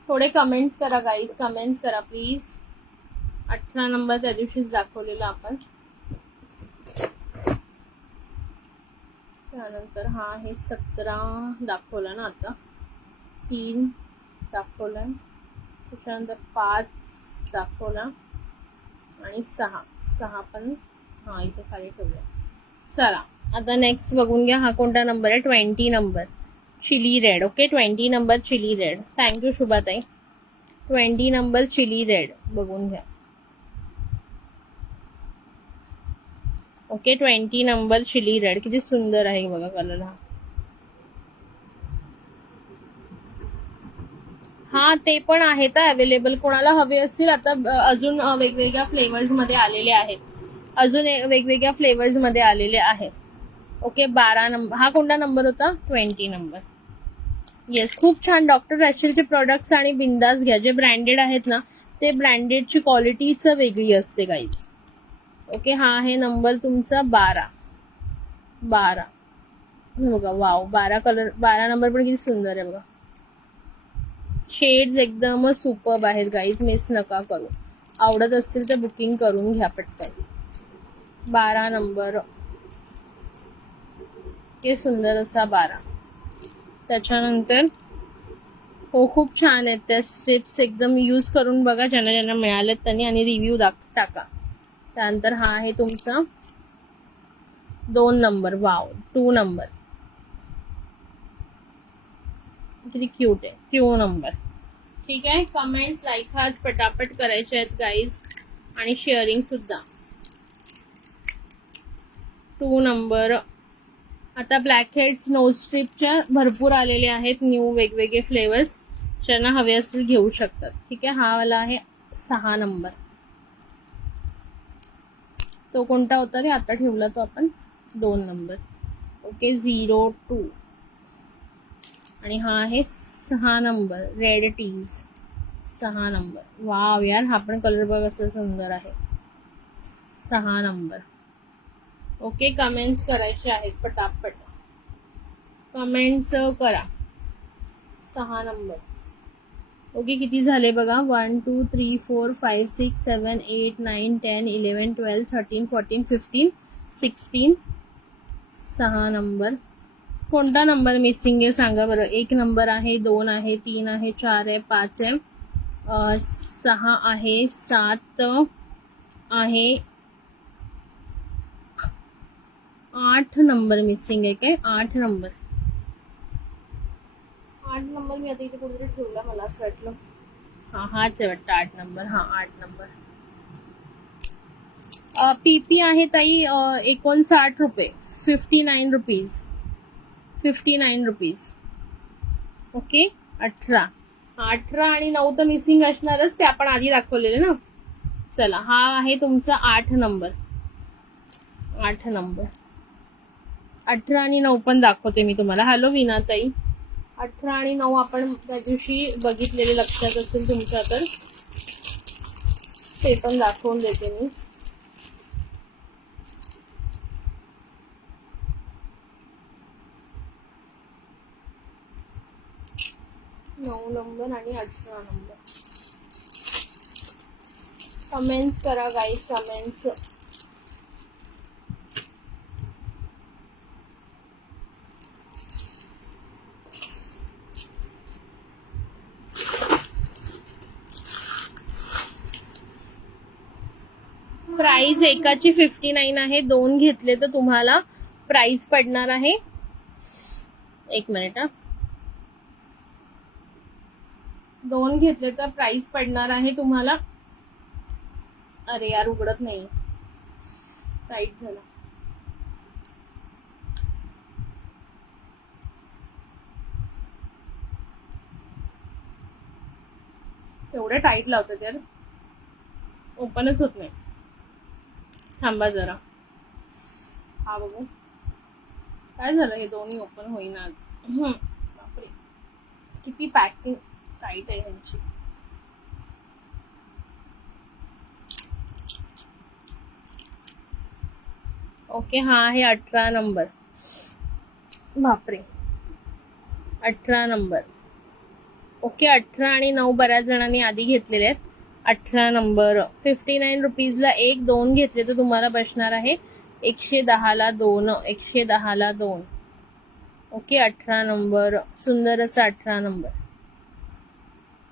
थोडे कमेंट्स करा गाईज, कमेंट्स करा प्लीज. 18 नंबर त्या दिवशीच दाखवलेला आपण. त्यानंतर हा आहे 17 दाखवला ना आता, 3 दाखवला, त्याच्यानंतर 5 दाखवला आणि 6 पण हा इथे खाली ठेवला. चला आता नेक्स्ट बघून घ्या. हा कोणता नंबर आहे? 20 number, chilli red. Okay, 20 number chilli red. Thank you शुभाताई. 20 नंबर चिली रेड बघून घ्या. Okay, 20 number chilli red. किती सुंदर आहे बघा कलर हा. हा ते पण आहेत अवेलेबल, कोणाला हवे असतील. आता अजून वेगवेगळ्या फ्लेवर्स मध्ये आलेले आहेत, अजून वेगवेगळ्या फ्लेवर्स मध्ये आलेले आहेत. Okay, 12 number. हा कोणता नंबर होता? 20 नंबर. येस, खूप छान डॉक्टर रॅशेलचे प्रोडक्ट्स आणि बिंदास घ्या. जे ब्रँडेड आहेत ना, ते ब्रँडेडची क्वालिटीच वेगळी असते गाईज. ओके, हा आहे नंबर तुमचा 12. बघा, वाव, 12 कलर, 12 नंबर पण किती सुंदर आहे बघा. शेड्स एकदम सुपर्ब आहेत गाईज, मिस नका करू. आवडत असतील तर बुकिंग करून घ्या पटकन. 12 नंबर, किती सुंदर असा 12. त्याच्यानंतर हो, खूप छान आहेत त्या स्ट्रिप्स, एकदम यूज करून बघा ज्यांना ज्यांना मिळालेत त्यांनी, आणि रिव्ह्यू टाका. त्यानंतर हा आहे तुमचा 2 नंबर. वाव, 2 नंबर किती क्यूट आहे. 2 नंबर. ठीक आहे, कमेंट्स लाईक आज पटापट करायचे आहेत गाईज, आणि शेअरिंग सुद्धा. 2 नंबर. आता ब्लॅक हेड्स नोज स्ट्रिपच्या भरपूर आलेले आहेत न्यू वेगवेगळे फ्लेवर्स, ज्यांना हवे असतील घेऊ शकतात. ठीक आहे, हा वाला आहे 6 नंबर. तो कोणता होता रे? आता ठेवला तो आपण, 2 नंबर. ओके, 02. आणि हा आहे 6 number, red teas. 6 number. Wow यार, हा पण कलर बघ असं सुंदर आहे. 6 नंबर. ओके, कमेंट्स करायचे आहेत पटापट, कमेंट्स करा. 6 नंबर. ओके, किती झाले बघा? 1 2 3 4 5 6 7 8 9 10 11 12 13 14 15 16. 6 नंबर. कोणता नंबर मिसिंग आहे सांगा बरं? 1 नंबर आहे, 2 आहे, 3 आहे, 4 आहे, 5 आहे, 6 आहे, 7 आहे, 8 नंबर मिसिंग आहे. काय 8 नंबर? 8 नंबर मी आता इथे कुठेतरी ठेवला, मला असं वाटलं. हा, हाच आहे वाटतं 8 नंबर. हा, 8 नंबर. पीपी आहे ताई 59 रुपये, 59 रुपीज, 59 रुपीज. ओके, 18 आणि 9 तर मिसिंग असणारच, ते आपण आधी दाखवलेले ना. चला, हा आहे तुमचा 8 नंबर. 8 नंबर. 18 आणि 9 पण दाखवते मी तुम्हाला. हॅलो विनाताई, 18 आणि 9 आपण त्या दिवशी बघितलेले, लक्षात असेल तुमच्या तर, ते पण दाखवून देते मी. नऊ नंबर आणि 18 नंबर. कमेंट्स करा गाईज, कमेंट्स. प्राइस एकाची 59 आहे, 2 घेतले तर तुम्हाला प्राइस पडणार आहे, 1 मिनिट हा, 2 घेतले तर प्राइस पडणार आहे तुम्हाला अरे यार उघडत नाही, टाईट झाला. एवढे टाईट लावतात यार, ओपनच होत नाही. थांबा जरा, हा बघू काय झालं, हे दोन्ही ओपन होईना. बापरे किती पॅकिंग टाईट आहे ह्यांची. ओके हा आहे 18 नंबर. बापरे 18 नंबर. ओके 18 आणि 9 बऱ्याच जणांनी आधी घेतलेले आहेत. 18 नंबर 59 रुपीजला एक, दोन घेतले तर तुम्हाला बसणार आहे 110ला 2, 110ला 2. ओके 18 नंबर, सुंदर असा 18 number.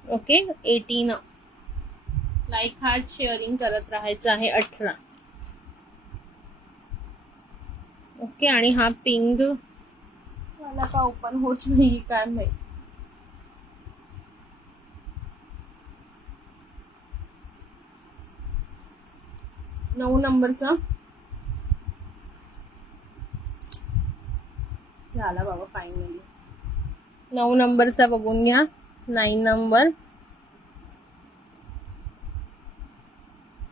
Okay 18. Like heart sharing करत राहायचं आहे 18. ओके आणि हा पिंक मला का ओपन होत नाही काय माहिती. नऊ नंबरचा झाला बाबा फायनली. 9 नंबरचा बघून घ्या. 9 नंबर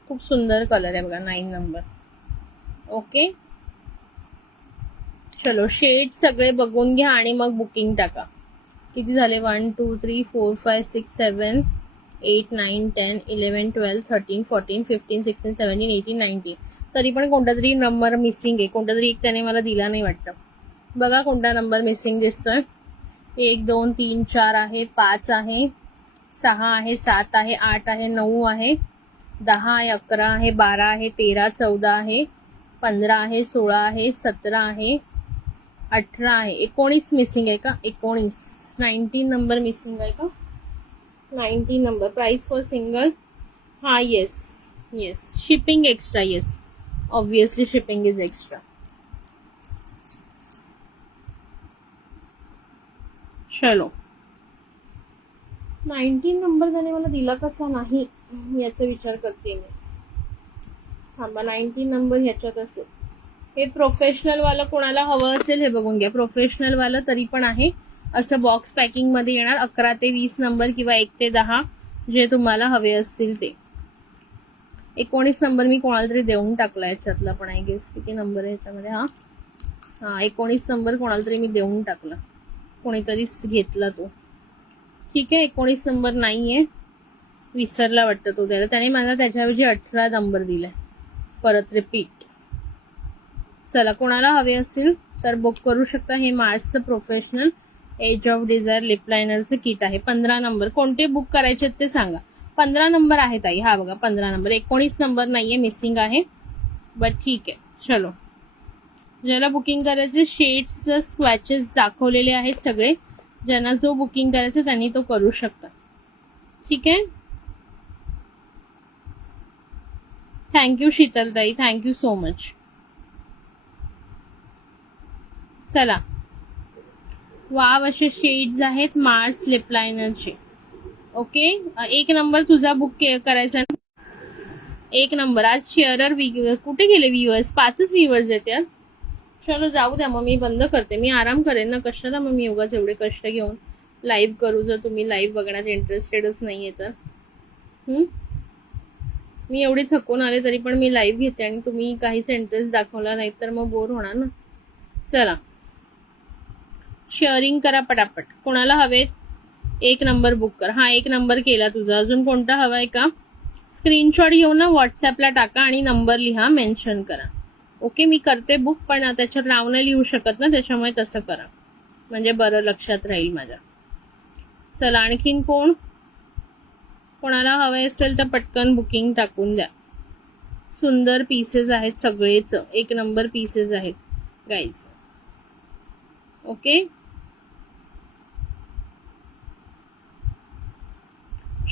खूप सुंदर कलर आहे बघा 9 नंबर. ओके चलो शेड सगळे बघून घ्या आणि मग बुकिंग टाका. किती झाले 1 2 3 4 5 6 7 8 9 10 11 12 13 14 15 16 17 18 19. तरी पण कोणता तरी नंबर मिसिंग आहे. कोणता तरी एक त्याने मला दिला नाही वाटतं. बघा कोणता नंबर मिसिंग दिसतोय. 1 2 3 4 आहे, 5 आहे, 6 आहे, 7 आहे, 8 आहे, 9 आहे, 10 आहे, 11 आहे, 12 आहे, 13 14 आहे, 15 आहे, 16 आहे, 17 आहे, 18 आहे, 19 मिसिंग आहे का. 19 19 नंबर मिसिंग आहे का. 19 नंबर. Price for single. हाँ yes yes, shipping extra. Yes obviously shipping is extra. चलो 19 नंबर त्याने मला दिला कसा नाही याचा विचार करते मी. थांबा 19 नंबर ह्याच्यात असेल. हे प्रोफेशनल वाला कोणाला हवं असेल हे बघून घ्या. प्रोफेशनल वाला तरी पण आहे असं बॉक्स पॅकिंग मध्ये येणार. 11 ते 20 नंबर किंवा 1 ते 10 जे तुम्हाला हवे असतील ते. 19 नंबर मी कोणाला तरी देऊन टाकला याच्यातला पण. आय गेस किती नंबर आहे याच्यामध्ये. हा 19 नंबर कोणाला तरी मी देऊन टाकला. कोणीतरी घेतला तो. ठीक आहे 19 नंबर नाहीये, विसरला वाटतं तो त्याला. त्याने मला त्याच्याऐवजी 18 नंबर दिलाय. परत रिपीट. चला कोणाला हवे असतील तर बुक करू शकता. हे मार्सचं professional edge of desire lip लायनरचं किट आहे. 15 नंबर. कोणते बुक करायचे ते सांगा. 15 नंबर आहे ताई. हा बघा 15 नंबर. 19 नंबर नाहीये, मिसिंग आहे. बट ठीक आहे चलो. ज्याला बुकिंग करायचे शेड्स स्क्वॅचेस दाखवलेले आहेत सगळे. ज्यांना जो बुकिंग करायचं त्यांनी तो करू शकता. ठीक आहे. थँक्यू शीतलताई, थँक्यू सो मच. चला वाव असे शेड्स आहेत मार्स लिप लायनरचे. ओके 1 नंबर तुझा बुक करायचा. 1 नंबर. आज शेअरर कुठे गेले व्ह्युअर्स. 5च व्ह्युअर्स आहेत यार. चलो जाऊ द्या मग मी बंद करते. मी आराम करेन ना. कशाला मग मी उगाच एवढे कष्ट घेऊन लाईव्ह करू जर तुम्ही लाईव्ह बघण्यात इंटरेस्टेडच नाहीये तर. मी एवढी थकून आले तरी पण मी लाईव्ह घेते आणि तुम्ही काहीच इंटरेस्ट दाखवला नाही तर मग बोर होणार ना. चला शेअरिंग करा पटापट. कोणाला हवेत 1 नंबर बुक कर. हा 1 नंबर केला तुझा. अजून कोणता हवाय का. स्क्रीनशॉट घेऊन ना व्हॉट्सअपला टाका आणि नंबर लिहा, मेन्शन करा. ओके मी करते बुक पण त्याच्यात नाव नाही लिहू शकत ना, त्याच्यामुळे तसं करा म्हणजे बरं लक्षात राहील माझ्या. चला आणखीन कोण. कोणाला हवं असेल तर पटकन बुकिंग टाकून द्या. सुंदर पीसेस आहेत सगळेच. 1 नंबर पीसेस आहेत गाईज. ओके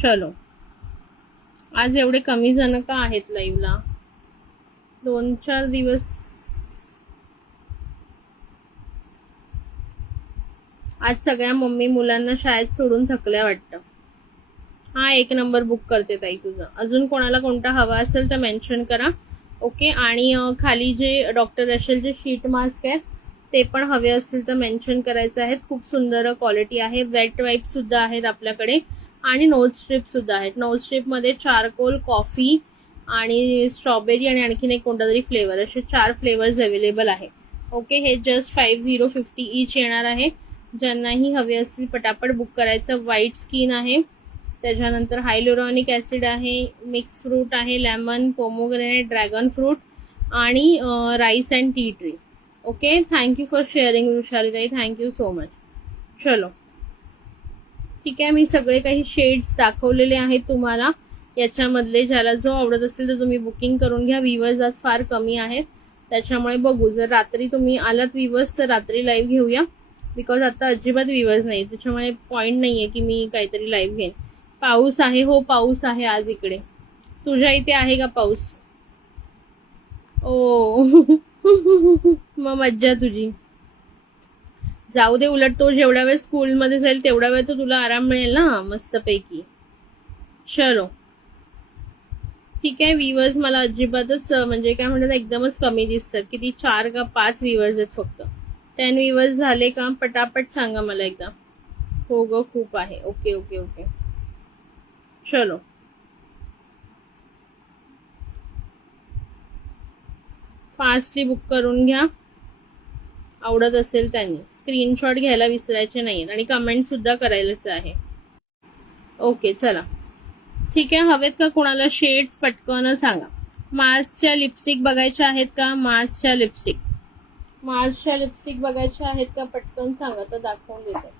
चलो. आज एवढे कमी जण का आहेत लाईव्हला. 2-4 दिवस. आज सगळ्या मम्मी मुलांना शाळेत सोडून थकल्या वाटतं. हा 1 नंबर बुक करते ताई तुझं. अजून कोणाला कोणता हवा असेल तर मेन्शन करा. ओके. आणि खाली जे डॉक्टर रशेलचे शीट मास्क आहे ते पण हवे असतील तर मेन्शन करायचे आहेत. खूप सुंदर क्वालिटी आहे. वेट वाईप सुद्धा आहेत आपल्याकडे आणि नोज स्ट्रिप सुद्धा आहेत. नोज स्ट्रिपमध्ये चारकोल, कॉफी आणि स्ट्रॉबेरी आणि आणखीन एक कोणता तरी फ्लेवर, असे 4 फ्लेवर्स अवेलेबल आहे. ओके. हे जस्ट 5050 ईच येणार आहे. ज्यांनाही हवे असतील पटापट बुक करायचं. व्हाईट स्किन आहे, त्याच्यानंतर हायलोरॉनिक ॲसिड आहे, मिक्स फ्रूट आहे, लेमन, पोमोग्रेनेट, ड्रॅगन फ्रूट आणि rice and tea tree. Okay. Thank you for sharing वृषालीताई, थँक्यू सो मच. चलो ठीक आहे. मी सगळे काही शेड्स दाखवलेले आहेत तुम्हाला. याच्यामधले ज्याला जो आवडत असेल तर तुम्ही बुकिंग करून घ्या. व्ह्यूवर्स आज फार कमी आहेत त्याच्यामुळे बघू. जर रात्री तुम्ही आलात व्ह्यूवर्स तर रात्री लाईव्ह घेऊया. बिकॉज आता अजिबात व्ह्यूवर्स नाही, त्याच्यामुळे पॉईंट नाही आहे की मी काहीतरी लाईव्ह घेईन. पाऊस आहे. हो पाऊस आहे आज इकडे. तुझ्या इथे आहे का पाऊस? ओ मग मज्जा तुझी. जाऊ दे. उलट तो जेवढ्या वेळ स्कूलमध्ये जाईल तेवढ्या वेळ तर तुला आराम मिळेल ना मस्तपैकी. चलो ठीक आहे. व्ह्यूवर्स मला अजिबातच म्हणजे काय म्हणतात एकदमच कमी दिसतात. किती 4 का 5 व्ह्यूवर्स आहेत फक्त. 10 व्ह्यूवर्स झाले का पटापट सांगा मला एकदा. हो ग खूप आहे. Okay okay okay. चलो फास्टली बुक करून घ्या आवडत असेल त्यांनी. स्क्रीनशॉट घ्यायला विसरायचे नाहीत आणि कमेंट सुद्धा करायलाच आहे. ओके चला ठीक आहे. हवेत का कोणाला शेड्स पटकन सांगा. मार्सच्या लिपस्टिक बघायच्या आहेत का? मार्सच्या लिपस्टिक बघायच्या आहेत का? पटकन सांगा तर दाखवून देते.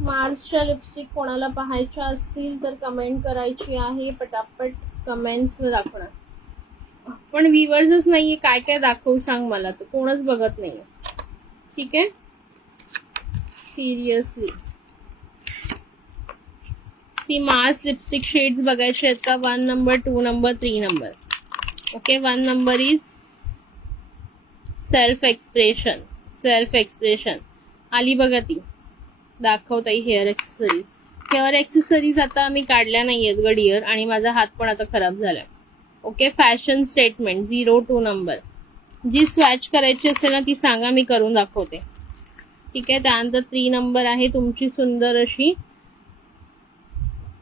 मार्सच्या लिपस्टिक कोणाला पाहायच्या असतील तर कमेंट करायची आहे. पटापट कमेंट्स दाखवणार. पण व्ह्यूवर्सच नाहीये. काय काय दाखवू सांग मला. तर कोणच बघत नाहीये. ठीक आहे. Seriously see Mars lipstick shades बघायचे आहेत का? 1 number, 2 number, 3 number. Okay. 1 number is self expression आली बघा ती. दाखवताई हेअर एक्सेसरीज आता मी काढल्या नाहीयेत ग डिअर आणि माझा हात पण आता खराब झालाय. ओके. Fashion statement 0 2 number. जी स्वॅच करायची असेल ना ती सांगा, मी करून दाखवते. ठीक आहे. त्यानंतर 3 नंबर आहे तुमची सुंदर अशी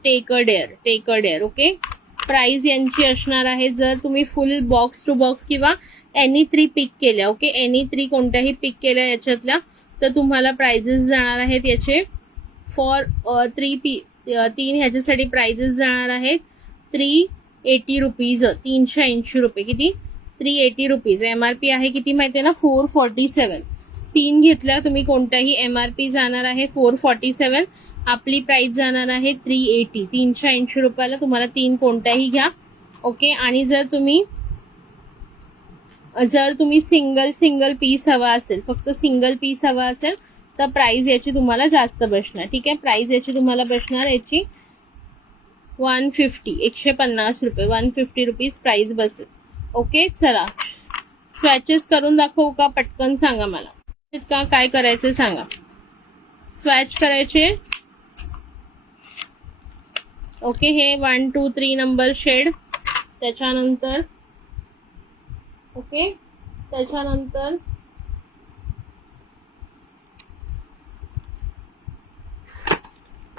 take a dare. Okay. Price यांची असणार आहे जर तुम्ही फुल बॉक्स टू बॉक्स किंवा एनी 3 पिक केल्या. ओके. एनी 3 कोणत्याही पिक केल्या याच्यातल्या तर तुम्हाला प्राइजेस जाणार आहेत याचे फॉर 3 ह्याच्यासाठी प्राइजेस जाणार आहेत 380 रुपीज. 380 रुपये. किती? 380 रुपीज. MRP आहे किती माहिती आहे ना? 447. 3 घेतल्या तुम्ही कोणताही MRP जाणार आहे 447. आपली प्राइस जाणार आहे 380. 380 रुपयाला तुम्हाला 3 कोणत्याही घ्या. ओके. आणि जर तुम्ही सिंगल पीस हवा असेल, फक्त सिंगल पीस हवा असेल तर प्राइस याची तुम्हाला जास्त बसणार. ठीक आहे. प्राइस याची तुम्हाला बसणार याची 150 रुपये. 150 रुपीज प्राइस बसेल. ओके. चला स्वॅचेस करून दाखवू का? पटकन सांगा मला का काय करायचं सांगा. स्वॅच करायचे. ओके. हे 1 2 3 नंबर शेड. त्याच्यानंतर ओके. त्याच्यानंतर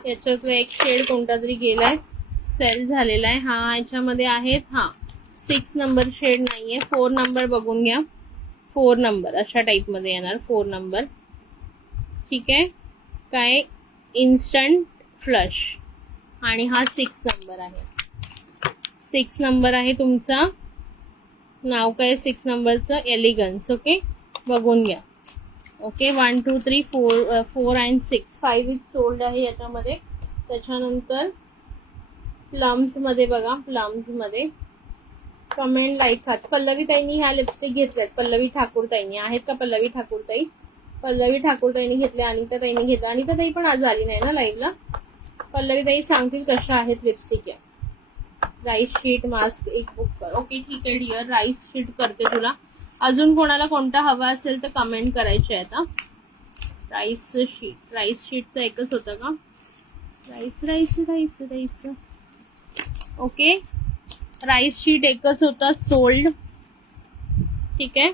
याच्यातला एक शेड कोणता तरी गेलाय, सेल झालेला आहे. हा याच्यामध्ये आहेत. हा 6 नंबर शेड नाहीये. 4 नंबर बघून घ्या. 4 नंबर अशा टाइप मध्ये येणार 4 नंबर. ठीक आहे. काय इन्स्टंट फ्लश. आणि हा 6 नंबर आहे. 6 नंबर आहे तुमचा. नाव काय 6 नंबरचं? एलिगन्स. ओके. बघून घ्या. ओके. 1 2 3 4 अँड 6 5 इज सोल्ड आहे याच्यामध्ये. त्याच्यानंतर प्लम्स मध्ये बघा. प्लम्स मध्ये कमेंट लाईक हाच. पल्लवी ताईंनी ह्या लिपस्टिक घेतल्यात. पल्लवी ठाकूर ताईंनी आहेत का? पल्लवी ठाकूर ताई. पल्लवी ठाकूर ताईंनी घेतल्या. अनिता ताईंनी घेतल्या. अनिता ताई पण आज आली नाही ना लाईव्हला. पल्लवी ताई सांगतील कशा आहेत लिपस्टिक. आहे राईस शीट मास्क एक बुक कर. ओके ठीक आहे डिअर. राईस शीट करते तुला. अजून कोणाला कोणता हवा असेल तर कमेंट करायचे आता. राईस शीटचा एकच होता का? Rice rice rice rice. Okay, rice sheet एकच होता सोल्ड. ठीक आहे.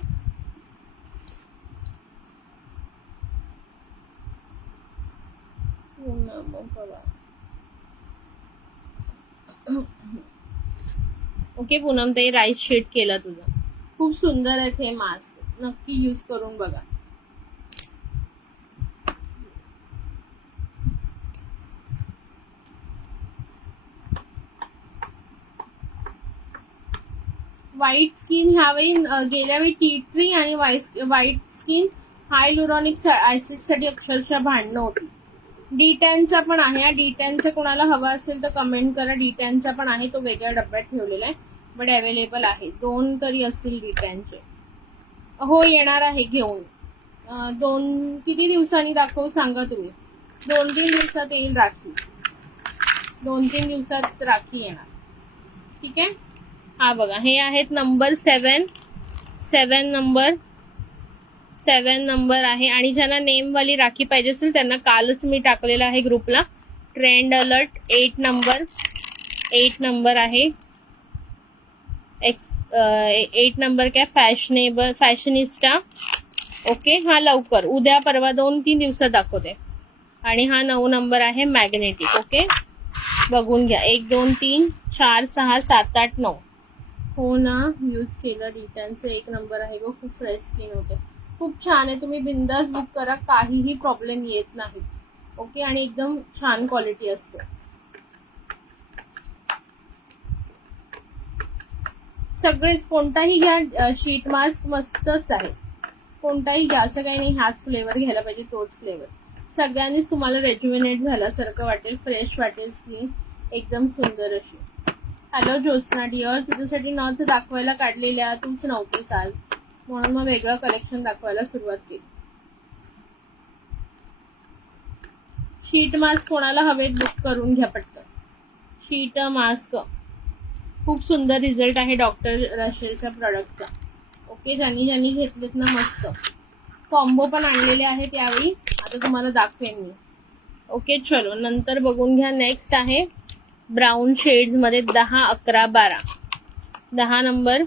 ओके पूनम ताई, राईस शीट केला तुझा. खूप सुंदर आहेत हे मास्क, नक्की यूज करून बघा. व्हाईट स्किन ह्यावेळी गेल्या वेळी टी ट्री आणि व्हाईट स्किन हायलुरॉनिक ऍसिड साठी अक्षरशः भांडणं होती. D10चा पण आहे. D10चा कोणाला हवा असेल तर कमेंट करा. D10चा पण आहे, तो वेगळ्या डब्यात ठेवलेला आहे, बट अवेलेबल आहे. 2 तरी असतील D10चे. हो येणार आहे घेऊन. 2 किती दिवसांनी दाखवू सांगा तुम्ही. 2-3 दिवसात येईल राखी. 2-3 दिवसात राखी येणार. ठीक आहे. हा बघा, हे आहेत नंबर 7 नंबर आहे. आणि ज्यांना नेमवाली राखी पाहिजे असेल त्यांना कालच मी टाकलेला आहे ग्रुपला. ट्रेंड अलर्ट 8 नंबर आहे. 8 नंबर काय फॅशनिस्टा. ओके, हा लवकर उद्या परवा 2-3 दिवसात दाखवते. आणि हा 9 नंबर आहे मॅग्नेटिक. ओके, बघून घ्या. 1 2 3 4 6 7 8 9. हो ना, यूज केलं. D10चं 1 नंबर आहे गो. खूप फ्रेश स्किन होते, खूप छान आहे. तुम्ही बिंदास बुक करा, काहीही प्रॉब्लेम येत नाही. ओके, आणि एकदम छान क्वालिटी असते. सगळेच कोणताही घ्या, शीट मास्क मस्तच आहे. कोणताही घ्या, असं काही नाही ह्याच फ्लेवर घ्यायला पाहिजे तोच फ्लेवर. सगळ्यांनीच तुम्हाला रेज्युमिनेट झाल्यासारखं वाटेल, फ्रेश वाटेल स्किन, एकदम सुंदर अशी. हॅलो ज्योत्स्ना डिअर, तुझ्यासाठी नथ दाखवायला काढलेल्या तूच नव्हतीस आज, म्हणून मग वेगळं कलेक्शन दाखवायला सुरुवात केली. शीट मास्क कोणाला हवेत बुक करून घ्या पटकन. शीट मास्क खूप सुंदर रिझल्ट आहे डॉक्टर रशेलच्या प्रोडक्टचा. ओके, ज्यांनी घेतलेत ना, मस्त कॉम्बो पण आणलेले आहेत यावेळी, आता तुम्हाला दाखवेन मी. ओके चलो, नंतर बघून घ्या. नेक्स्ट आहे ब्राऊन शेड्स मध्ये 10 11 12. 10 नंबर.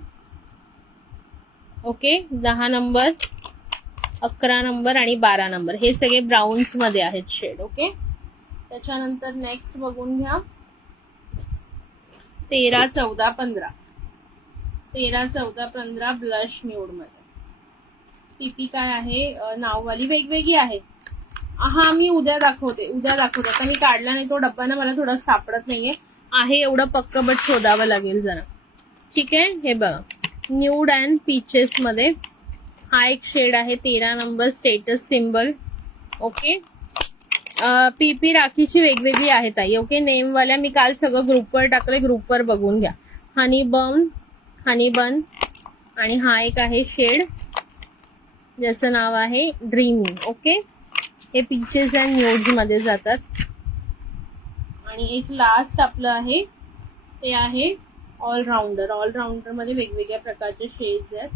ओके, 10 नंबर 11 नंबर आणि 12 नंबर हे सगळे ब्राऊन्स मध्ये आहेत शेड. ओके, त्याच्यानंतर नेक्स्ट बघून घ्या 13 14 15. 13 14 15 ब्लश न्यूड मध्ये. पीपी काय आहे नाववाली वेगवेगळी आहे. हा मी उद्या दाखवते. आता मी काढला नाही तो डब्बा ना, मला थोडा सापडत नाहीये. आहे एवढं पक्क, बट शोधावं लागेल जरा. ठीक आहे, हे बघा न्यूड अँड पीचेस मध्ये हा एक शेड आहे. 13 नंबर स्टेटस सिम्बल. ओके, पीपी राखीची वेगवेगळी आहे ताई. ओके, नेमवाल्या मी काल सगळं ग्रुपवर टाकलंय, ग्रुपवर बघून घ्या. हनी बन आणि हा एक आहे शेड ज्याचं नाव आहे ड्रीमी. ओके, हे पीचेस अँड न्यूड्स मध्ये जातात. आणि एक लास्ट आपलं आहे ते आहे ऑलराऊंडर मध्ये वेगवेगळ्या प्रकारचे शेड्स आहेत.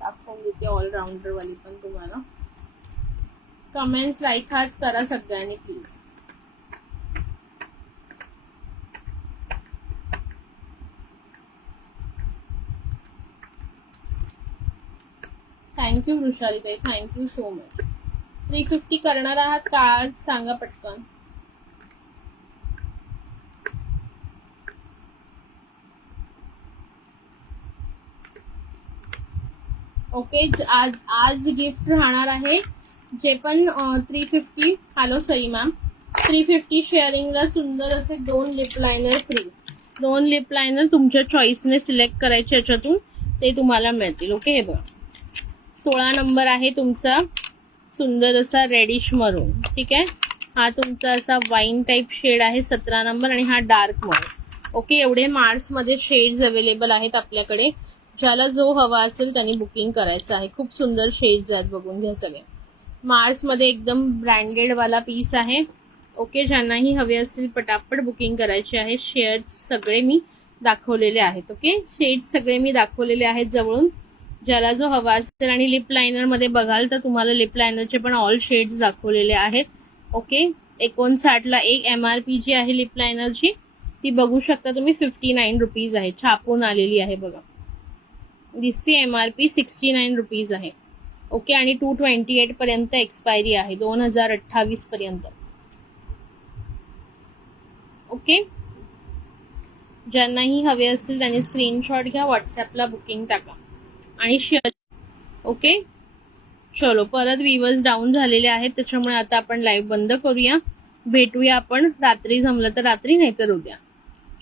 दाखवून देते ऑलराऊंडर वाली पण तुम्हाला. कमेंट्स लाईक हाच करा सगळ्यांनी प्लीज. थँक्यू वृषाली ताई, थँक्यू सो मच. 350 करणार आहात का आज सांगा पटकन. ओके, आज गिफ्ट राहणार आहे जे पण 350. हॅलो सई मॅम, 350 शेअरिंगला सुंदर असे 2 lip liner free. 2 lip liner तुमच्या चॉईसने सिलेक्ट करायचे, याच्यातून ते तुम्हाला मिळतील. ओके, हे बघा 16 नंबर आहे तुमचा, सुंदर असा रेडिश मरून. ठीक आहे, हा तुमचा असा वाईन टाईप शेड आहे 17 नंबर आणि हा डार्क मरून. ओके, एवढे मार्स मध्ये शेड्स अवेलेबल आहेत आपल्याकडे. ज्याला जो हवा असेल त्यांनी बुकिंग करायचं आहे. खूप सुंदर शेड्स आहेत, बघून घ्या सगळे. मार्स मध्ये एकदम ब्रँडेड वाला पीस आहे. ओके, ज्यांनाही हवे असतील पटापट बुकिंग करायचे आहे. शेड्स सगळे मी दाखवलेले आहेत. ओके, शेड्स सगळे मी दाखवलेले आहेत जवळून, ज्याला जो हवा असेल. आणि लिप लायनर मध्ये बघाल तर तुम्हाला लिप लायनरचे पण ऑल शेड्स दाखवलेले आहेत. ओके, 59ला एक. MRP जी आहे लिप लायनरची ती बघू शकता तुम्ही 59 रुपीज आहे. छापून आलेली आहे बघा, दिसते. MRP 69 रुपीज आहे. ओके. आणि 228 पर्यंत एक्सपायरी आहे, 2028 पर्यंत. ओके. ज्यांनाही हवे असतील त्यांनी स्क्रीनशॉट घ्या, व्हॉट्सॲपला बुकिंग टाका आणि शेअर. ओके. चलो, परत व्ह्यूअर्स डाऊन झालेले आहेत, त्याच्यामुळे आता आपण लाईव्ह बंद करूया. भेटूया आपण रात्री, जमलं तर रात्री, नाही तर उद्या.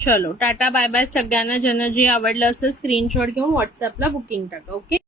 चलो, टाटा बाय बाय सगळ्यांना. ज्यांना जे आवडलं असेल स्क्रीनशॉट घेऊन व्हॉट्सॲपला बुकिंग टाका. ओके.